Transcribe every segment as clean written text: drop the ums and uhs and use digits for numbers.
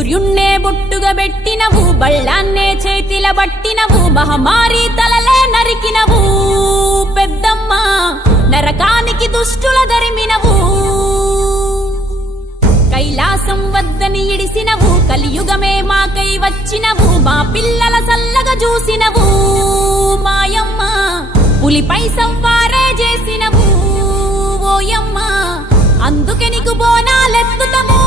సూర్యున్నే బొట్టుగా పెట్టినవు, బళ్ళాన్నే చేతిల బట్టినవు, మహమారి తలలే నరికినవు పెద్దమ్మ, నరకానికి దుష్టుల దరిమినవు. కైలాసం వద్దని ఇడిసినవు, కలియుగమే మాకై వచ్చినవు, మా పిల్లల సల్లగా చూసినవు మాయమ్మ, పులిపై సవ్వారే చేసినవు ఓయమ్మ, అందుకే నీకు బోనాలెత్తుతము.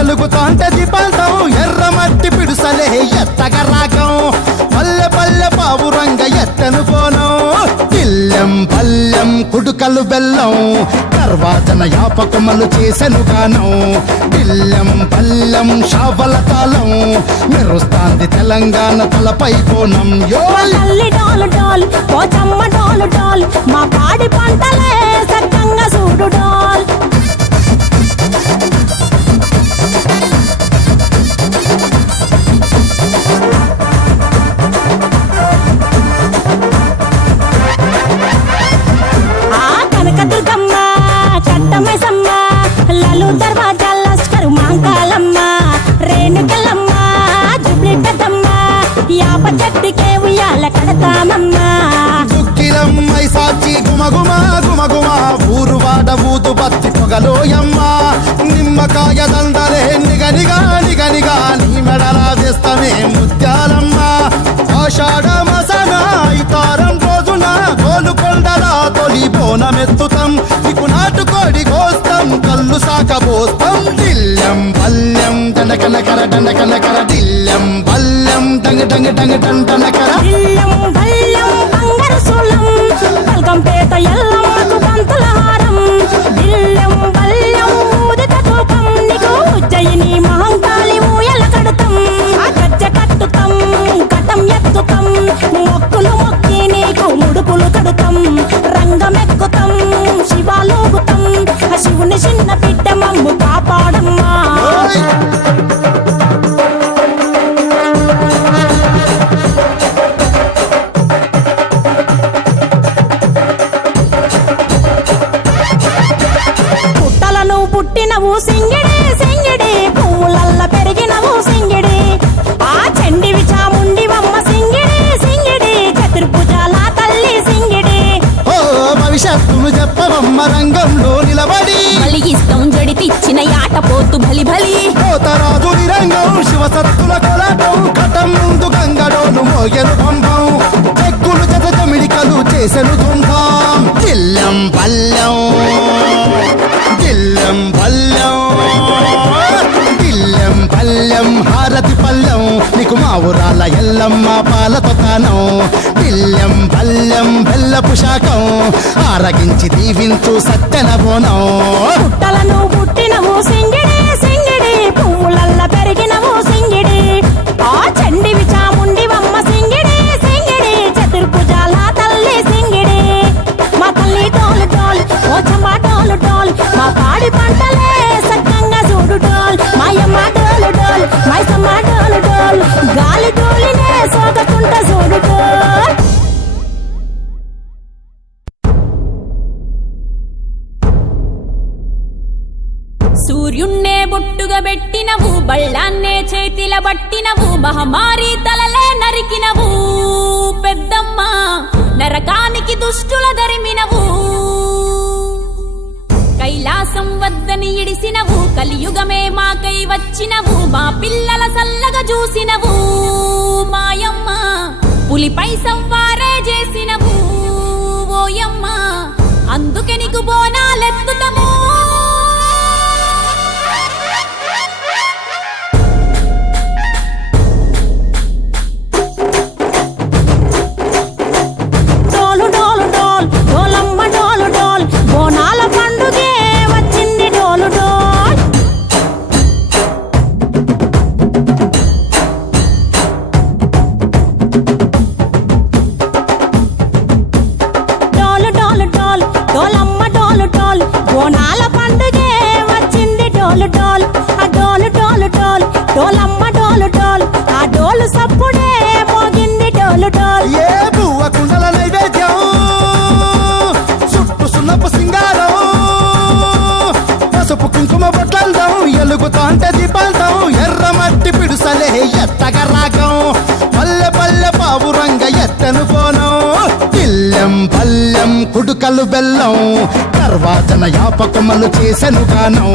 ఎలుగుతాంటే దీపాంతం ఎర్రమట్టి పిడుసలే ఎత్తగ రాగం, పల్లె పల్లె పావురంగ ఎత్తను పోనం, తిల్లెం పల్లెం కుడుకలు బెల్లం, తర్వాతన యాపకమలు చేసెను గానం, తిల్లెం పల్లెం షావల తాళం, మెరుస్తాంది తెలంగాణ తలపై కోణం. మా పాడి పంటలే సక్కంగా చూడు డాల్. లలు దర్వాజా లస్కరు మాంకాలమ్మ, రేణుకలమ్మ జుబ్లి పెద్దమ్మ, యాప చెట్టుకే ఉయ్యాల కడతామమ్మ. దుక్కిలమ్మై సాచి గుమగుమ గుమగుమ, ఊరు వాడ ఊదు బత్తి పొగలోయమ్మ, నిమ్మకాయ దండలే నిగనిగా నిగనిగా, నీ మెడలా వేస్తమే ముత్యాలమ్మ. ఆషాఢ మసన ఇతారం రోజున గోలుకొండలా తొలి బోనమెత్తుతాం, నీకు నాటుకోడి కోస్తాం, కళ్ళు సాకబోస్తాం. దిల్లెం పల్లెం దండకనకర దండకనకర, దిల్లెం పల్లెం డంగ డంగ డంగ డండనకర, దిల్లెం పల్లెం బంగారు సోలం, పల్కంపేట ఎల్లమ్మకు పంతుల హారం, దిల్లెం పల్లెం ఊదిత తూపం, నీకు ఉజ్జయిని మహంకాళి ఊయల కడుతాం, గజ్జ కట్టుతాం కటం ఎత్తుతాం, మొక్కులు మొక్కి నీకు ముడుపులు కడుతాం, రంగమెక్కుతాం శివాలోగుతాం, శివుని చిన్న బిడ్డ మమ్ము కాపాడమ్మా. పుట్టలను పుట్టినవు సింగిడి సింగిడి, పువ్వులల్ల పెరిగినవు సింగిడి, ఆ చండివి చాముండివమ్మ సింగిడి సింగిడి, చతుర్భుజాల తల్లి సింగిడి. ఓ భవిష్యత్తును చెప్పవమ్మ రంగంలో నిలబడి, కలిగిస్తాం జడితిచ్చిన యాట పోతు బలి బలి, పోతరాజు నిరంగం శివసత్తుల కొలాటం, కటం ముందు గంగడోను మోగెను పంపం, చెక్కులు జత జమిడికలు చేసెను ధూమ్ధాం. దిల్లెం పల్లెం దిల్లెం పల్లెం దిల్లెం పల్లెం హారతి పల్లెం, నీకు మా ఊరాల ఎల్లమ్మ పాలతో తానం, దిల్లెం పల్లెం బెల్లపు శాఖం, ఆరగించి దీవించు సత్తెన బోనం. పుట్టలను పుట్టినవు సింగిడి సింగిడి, పువ్వులల్ల పెరిగినవు సింగిడి, ఆ చండివి చాముండివమ్మ సింగిడి సింగిడి, చతుర్భుజాల తల్లి సింగిడి. మా తల్లి డోలు డోల్ ఓ చమ్మ డోలు డోల్, మా పాడి పంటలే సక్కంగా చూడు డోల్, మాయమ్మ డోలు డోల్ మైసమ్మ డోలు డోల్, గాలి డోలినే సోకకుంట చూడు డోల్. సూర్యున్నే బొట్టుగా పెట్టినవు, బళ్ళాన్నే చేతిల బట్టినవు, మహమారి తలలే నరికినవు పెద్దమ్మ, నరకానికి దుష్టుల దరిమినవు. కైలాసం వద్దని ఇడిసినవు, కలియుగమే మాకై వచ్చినవు, మా పిల్లల సల్లగా చూసినవు మాయమ్మ, పులిపై సవ్వారే చేసినవు ఓయమ్మ, అందుకే నీకు బోనాలెత్తుతము. అప్పుడే మోగింది డోలు డోల్ ఏ బువ్వ కుండల నైవేద్యం చుట్టు సున్నపు సింగారం పసుపు కుంకుమ బొట్లందం ఎలుగుతాంటే దీపాంతం ఎర్రమట్టి పిడుసలే ఎత్తగ రాగం పల్లె పల్లె పావురంగ ఎత్తను పోనం పిల్లెం పల్లెం కుడుకలు బెల్లం తర్వాతన యాపకమలు చేసెను గానం